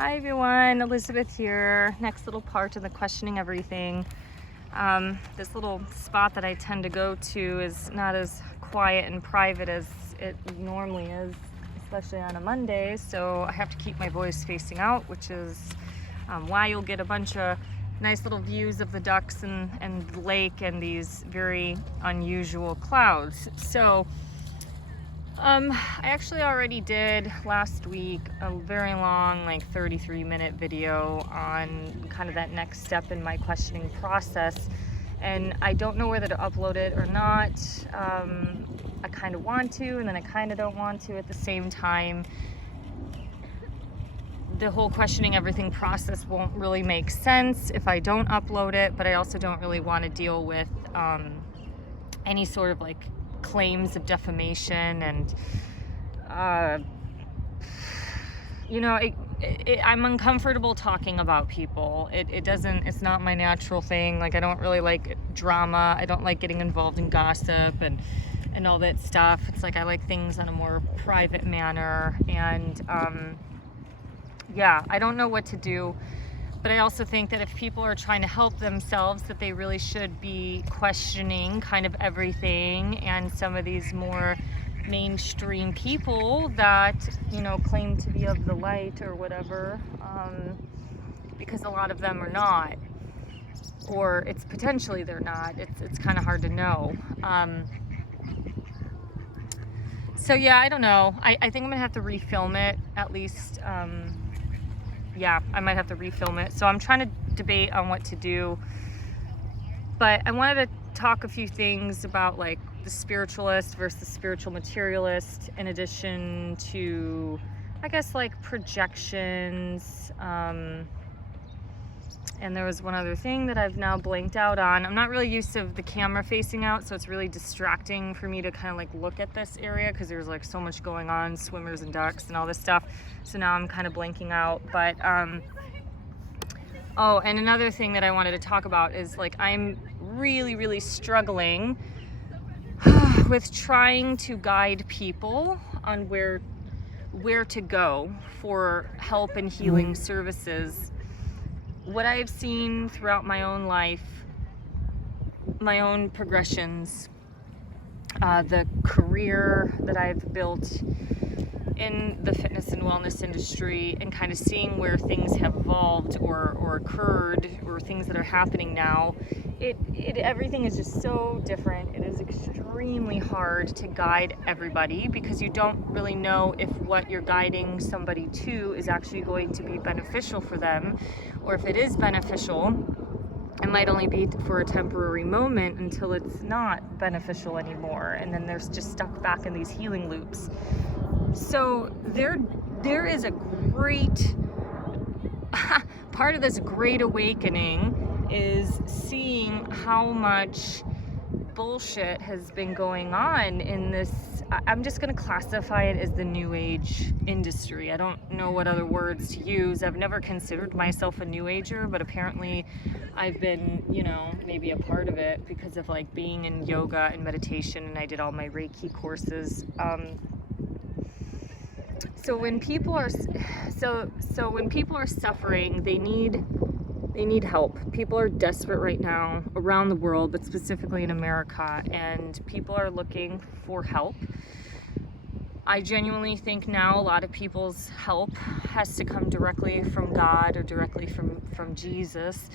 Hi everyone, Elizabeth here. Next little part in the questioning everything. This little spot that I tend to go to is not as quiet and private as it normally is, especially on a Monday, so I have to keep my voice facing out, which is why you'll get a bunch of nice little views of the ducks and the lake and these very unusual clouds. So I actually already did last week a very long, like 33-minute video on kind of that next step in my questioning process, and I don't know whether to upload it or not. I kind of want to, and then I kind of don't want to at the same time. The whole questioning everything process won't really make sense if I don't upload it, but I also don't really want to deal with any sort of like claims of defamation and I'm uncomfortable talking about people. It's not my natural thing. Like, I don't really like drama. I don't like getting involved in gossip and all that stuff. It's like I like things in a more private manner, and I don't know what to do. But I also think that if people are trying to help themselves, that they really should be questioning kind of everything, and some of these more mainstream people that, claim to be of the light or whatever, because a lot of them are not, or it's potentially they're not. It's kind of hard to know. I don't know. I think I'm gonna have to refilm it at least. I might have to refilm it. So I'm trying to debate on what to do. But I wanted to talk a few things about like the spiritualist versus the spiritual materialist, in addition to, I guess, like projections. And there was one other thing that I've now blanked out on. I'm not really used to the camera facing out, so it's really distracting for me to kind of like look at this area because there's like so much going on, swimmers and ducks and all this stuff. So now I'm kind of blanking out. But and another thing that I wanted to talk about is like I'm really, really struggling with trying to guide people on where to go for help and healing services. What I've seen throughout my own life, my own progressions, the career that I've built in the fitness and wellness industry, and kind of seeing where things have evolved or occurred, or things that are happening now, everything is just so different. It is extremely hard to guide everybody because you don't really know if what you're guiding somebody to is actually going to be beneficial for them, or if it is beneficial, it might only be for a temporary moment until it's not beneficial anymore, and then they're just stuck back in these healing loops. So there is a great part of this great awakening is seeing how much bullshit has been going on in this. I'm just going to classify it as the new age industry. I don't know what other words to use. I've never considered myself a new ager, but apparently I've been, maybe a part of it because of like being in yoga and meditation, and I did all my Reiki courses. So when people are suffering, they need help. People are desperate right now around the world, but specifically in America, and people are looking for help. I genuinely think now a lot of people's help has to come directly from God or directly from Jesus,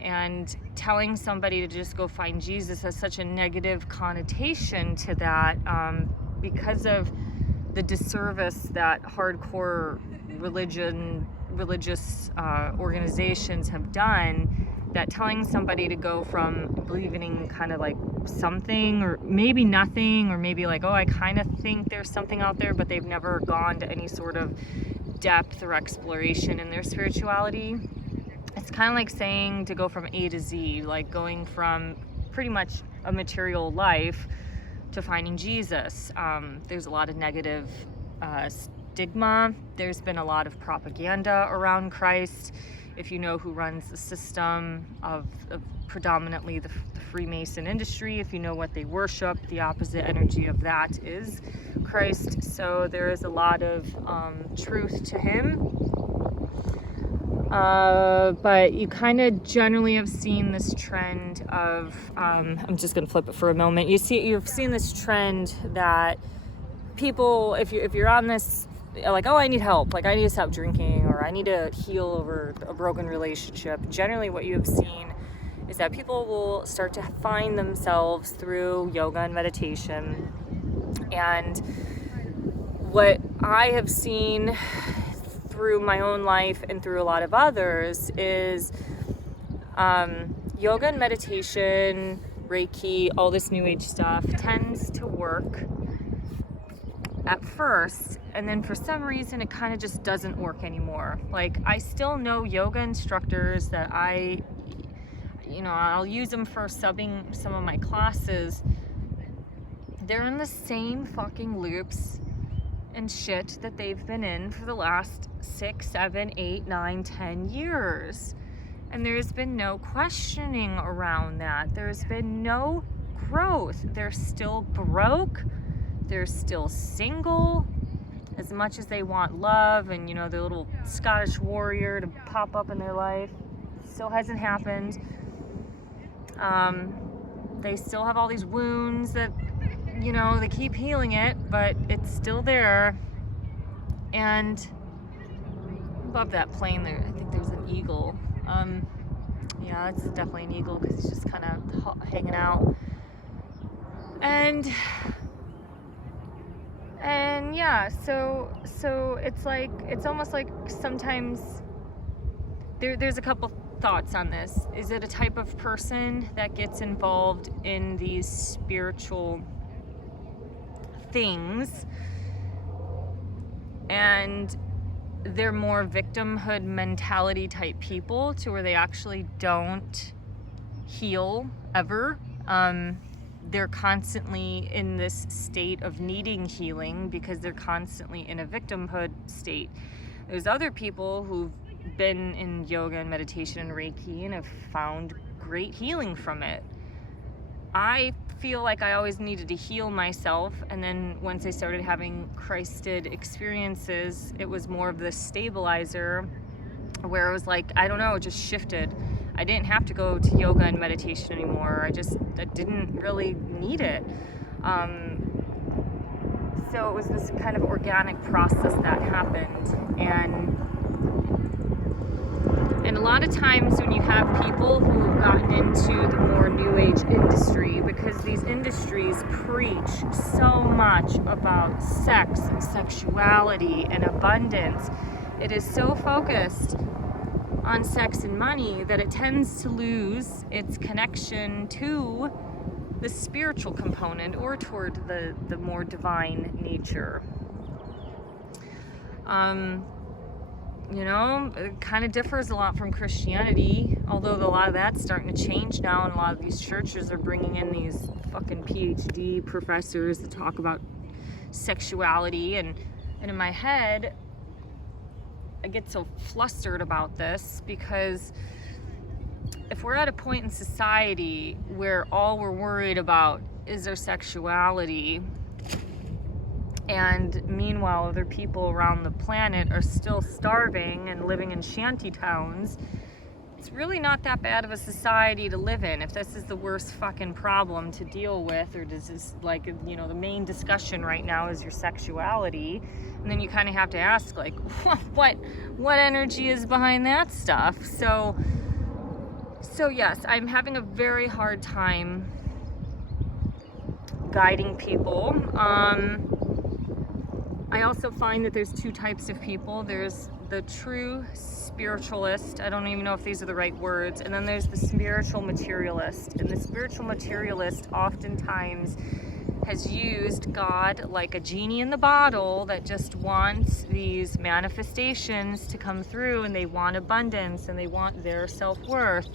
and telling somebody to just go find Jesus has such a negative connotation to that, because of the disservice that hardcore religious organizations have done, that telling somebody to go from believing in kind of like something, or maybe nothing, or maybe like, oh, I kind of think there's something out there, but they've never gone to any sort of depth or exploration in their spirituality. It's kind of like saying to go from A to Z, like going from pretty much a material life to finding Jesus. There's a lot of negative stigma. There's been a lot of propaganda around Christ. If you know who runs the system of predominantly the Freemason industry, if you know what they worship, the opposite energy of that is Christ. So there is a lot of truth to him. But you kind of generally have seen this trend of, I'm just going to flip it for a moment. You've seen this trend that people, if you're on this, like, oh, I need help, like I need to stop drinking, or I need to heal over a broken relationship. Generally what you have seen is that people will start to find themselves through yoga and meditation. And what I have seen through my own life and through a lot of others is yoga and meditation, Reiki, all this new age stuff tends to work at first, and then for some reason it kind of just doesn't work anymore. Like, I still know yoga instructors that I'll use them for subbing some of my classes. They're in the same fucking loops and shit that they've been in for the last 6, 7, 8, 9, 10 years. And there's been no questioning around that. There's been no growth. They're still broke. They're still single. As much as they want love and, their little Scottish warrior to pop up in their life, still hasn't happened. They still have all these wounds that, they keep healing it, but it's still there. And above that plane there, I think there's an eagle. Yeah, it's definitely an eagle because it's just kind of hanging out. And yeah, so it's almost like sometimes there's a couple thoughts on this. Is it a type of person that gets involved in these spiritual things and they're more victimhood mentality type people, to where they actually don't heal ever? They're constantly in this state of needing healing because they're constantly in a victimhood state. There's other people who've been in yoga and meditation and Reiki and have found great healing from it. I feel like I always needed to heal myself, and then once I started having Christed experiences, it was more of the stabilizer, where it was like, I don't know, it just shifted. I didn't have to go to yoga and meditation anymore. I didn't really need it. So it was this kind of organic process that happened. And a lot of times when you have people who have gotten into the more new age industry, because these industries preach so much about sex and sexuality and abundance, it is so focused on sex and money that it tends to lose its connection to the spiritual component or toward the more divine nature. It kind of differs a lot from Christianity, although a lot of that's starting to change now, and a lot of these churches are bringing in these fucking PhD professors to talk about sexuality, and in my head I get so flustered about this, because if we're at a point in society where all we're worried about is our sexuality, and meanwhile other people around the planet are still starving and living in shanty towns, it's really not that bad of a society to live in. If this is the worst fucking problem to deal with, or this is like, the main discussion right now is your sexuality, and then you kind of have to ask, like, what energy is behind that stuff? So yes, I'm having a very hard time guiding people. I also find that there's two types of people. There's the true spiritualist, I don't even know if these are the right words, and then there's the spiritual materialist. And the spiritual materialist oftentimes has used God like a genie in the bottle that just wants these manifestations to come through, and they want abundance and they want their self-worth.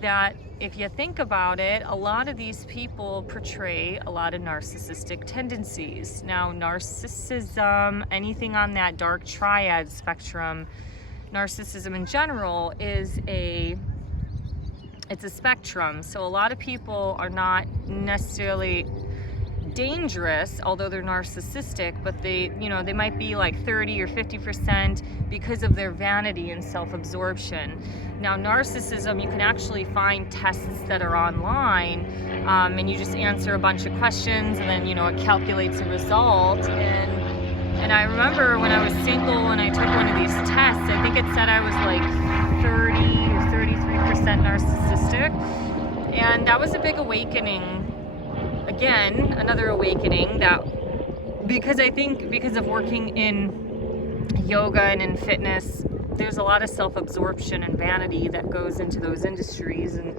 That if you think about it, a lot of these people portray a lot of narcissistic tendencies. Now, narcissism, anything on that dark triad spectrum, narcissism in general it's a spectrum. So a lot of people are not necessarily dangerous, although they're narcissistic, but they, you know, they might be like 30 or 50% because of their vanity and self-absorption. Now, narcissism, you can actually find tests that are online, and you just answer a bunch of questions, and then, you know, it calculates a result. And I remember when I was single and I took one of these tests, I think it said I was like 30 or 33% narcissistic, and that was a big awakening. Again, another awakening, that because I think because of working in yoga and in fitness, there's a lot of self-absorption and vanity that goes into those industries, and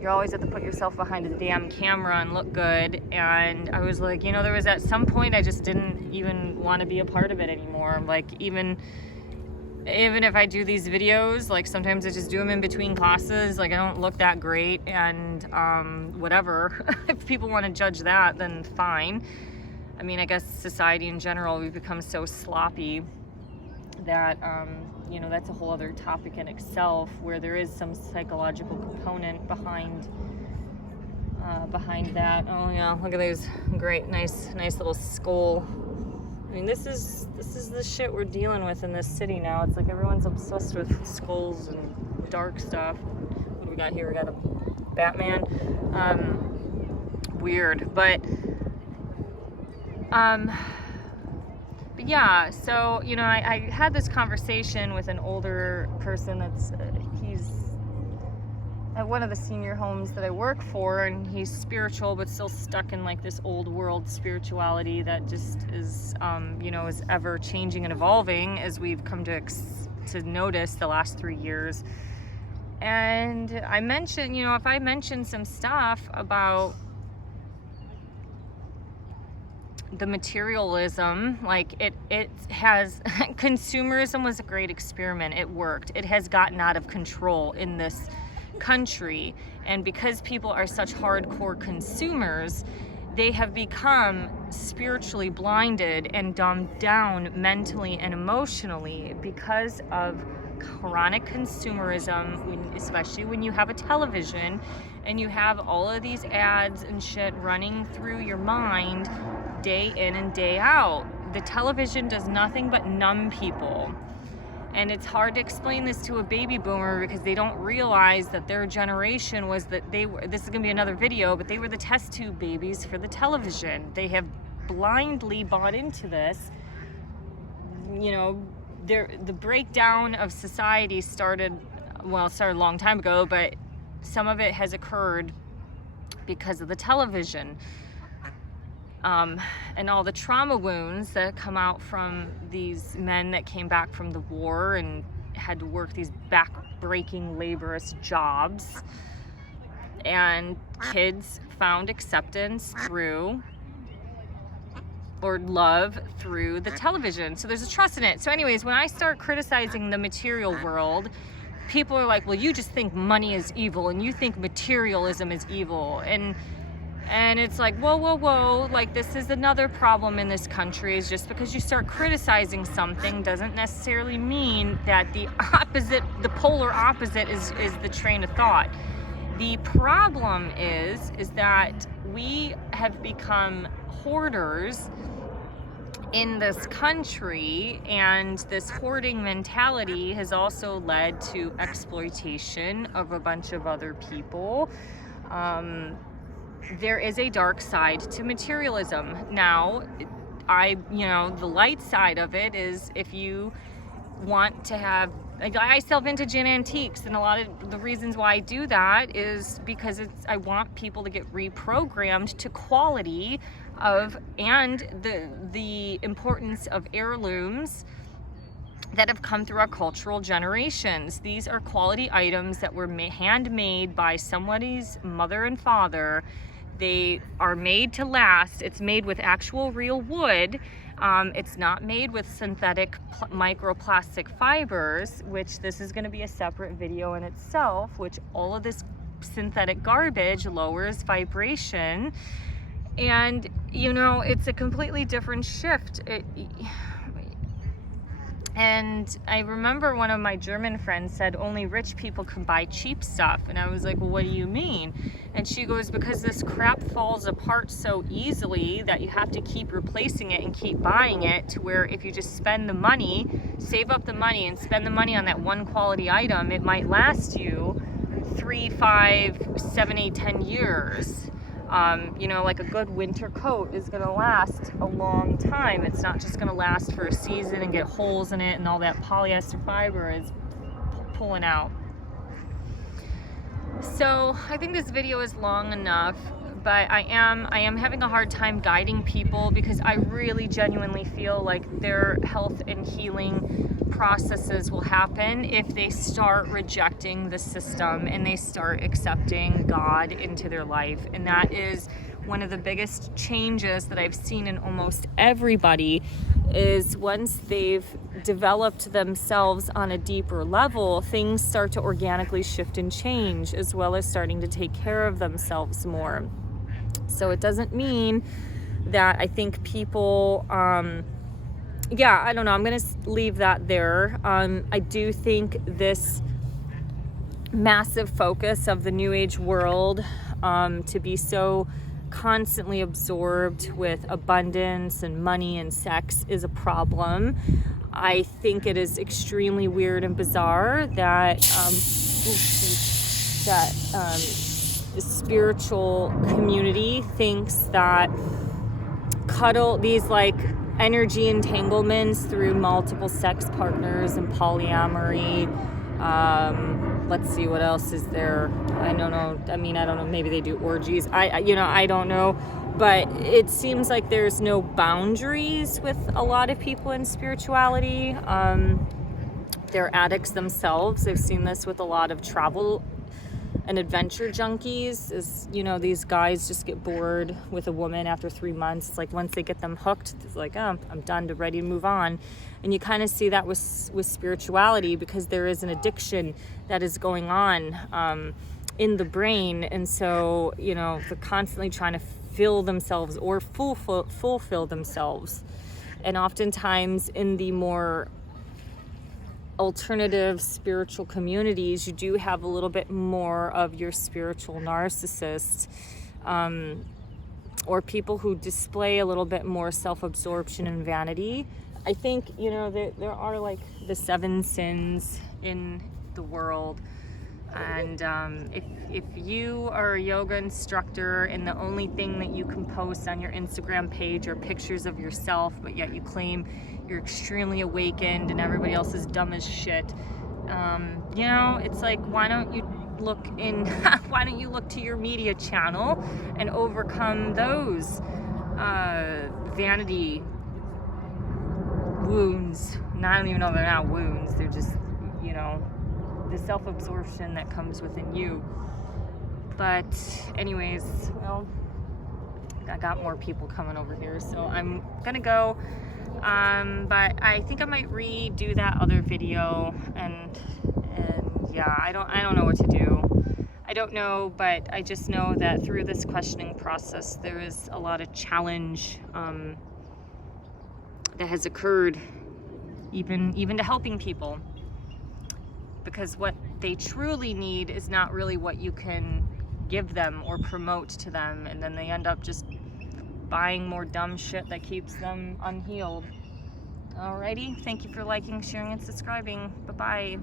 you always have to put yourself behind a damn camera and look good. And I was like, you know, there was at some point I just didn't even want to be a part of it anymore. Like even if I do these videos, like sometimes I just do them in between classes, like I don't look that great, and whatever. If people want to judge that, then fine. I mean, I guess society in general, we've become so sloppy that you know, that's a whole other topic in itself, where there is some psychological component behind that. Oh yeah, look at these great, nice little skull. I mean, this is the shit we're dealing with in this city now. It's like everyone's obsessed with skulls and dark stuff. What do we got here? We got a Batman. Weird, but yeah. So, you know, I had this conversation with an older person that's he's at one of the senior homes that I work for, and he's spiritual but still stuck in like this old world spirituality that just is you know, is ever changing and evolving, as we've come to notice the last 3 years. And I mentioned, you know, if I mention some stuff about the materialism, like it has consumerism was a great experiment. It worked. It has gotten out of control in this country, and because people are such hardcore consumers, they have become spiritually blinded and dumbed down mentally and emotionally because of chronic consumerism, especially when you have a television and you have all of these ads and shit running through your mind day in and day out. The television does nothing but numb people. And it's hard to explain this to a baby boomer because they don't realize that their generation was that they were, this is going to be another video, but they were the test tube babies for the television. They have blindly bought into this. You know, the breakdown of society started a long time ago, but some of it has occurred because of the television. And all the trauma wounds that come out from these men that came back from the war and had to work these back-breaking laborious jobs. And kids found acceptance through, or love through, the television. So there's a trust in it. So anyways, when I start criticizing the material world, people are like, well, you just think money is evil and you think materialism is evil. And it's like, whoa, like this is another problem in this country, is just because you start criticizing something doesn't necessarily mean that the polar opposite is the train of thought. The problem is that we have become hoarders in this country, and this hoarding mentality has also led to exploitation of a bunch of other people. There is a dark side to materialism. Now, the light side of it is, if you want to have, I sell vintage and antiques, and a lot of the reasons why I do that is because I want people to get reprogrammed to quality and the importance of heirlooms that have come through our cultural generations. These are quality items that were handmade by somebody's mother and father. They are made to last. It's made with actual real wood. It's not made with synthetic microplastic fibers, which this is going to be a separate video in itself, which all of this synthetic garbage lowers vibration. And, you know, it's a completely different shift. And I remember one of my German friends said only rich people can buy cheap stuff. And I was like, well, what do you mean? And she goes, because this crap falls apart so easily that you have to keep replacing it and keep buying it, to where if you just spend the money, save up the money and spend the money on that one quality item, it might last you 3, 5, 7, 8, 10 years. You know, like a good winter coat is going to last a long time. It's not just going to last for a season and get holes in it and all that polyester fiber is pulling out. So I think this video is long enough, but I am having a hard time guiding people, because I really genuinely feel like their health and healing processes will happen if they start rejecting the system and they start accepting God into their life. And that is one of the biggest changes that I've seen in almost everybody, is once they've developed themselves on a deeper level, things start to organically shift and change, as well as starting to take care of themselves more. So it doesn't mean that I think people, yeah, I don't know. I'm going to leave that there. I do think this massive focus of the New Age world to be so constantly absorbed with abundance and money and sex is a problem. I think it is extremely weird and bizarre that the spiritual community thinks that these like energy entanglements through multiple sex partners and polyamory. Let's see, what else is there? I don't know. I mean, I don't know. Maybe they do orgies. I don't know. But it seems like there's no boundaries with a lot of people in spirituality. They're addicts themselves. I've seen this with a lot of travel and adventure junkies. Is, you know, these guys just get bored with a woman after 3 months. It's like once they get them hooked, it's like, oh, I'm done, ready to move on. And you kind of see that with spirituality, because there is an addiction that is going on in the brain. And so, you know, they're constantly trying to fill themselves or fulfill themselves. And oftentimes in the more alternative spiritual communities, you do have a little bit more of your spiritual narcissist, or people who display a little bit more self-absorption and vanity. I think, you know, there are like the 7 sins in the world. And if you are a yoga instructor and the only thing that you can post on your Instagram page are pictures of yourself, but yet you claim you're extremely awakened and everybody else is dumb as shit, you know, it's like, why don't you look to your media channel and overcome those vanity wounds? And I don't even know, they're not wounds, they're just, you know, the self-absorption that comes within you. But anyways, well, I got more people coming over here, so I'm gonna go. But I think I might redo that other video, and yeah, I don't know what to do. I don't know, but I just know that through this questioning process, there is a lot of challenge that has occurred, even to helping people. Because what they truly need is not really what you can give them or promote to them, and then they end up just buying more dumb shit that keeps them unhealed. Alrighty, thank you for liking, sharing, and subscribing. Bye-bye.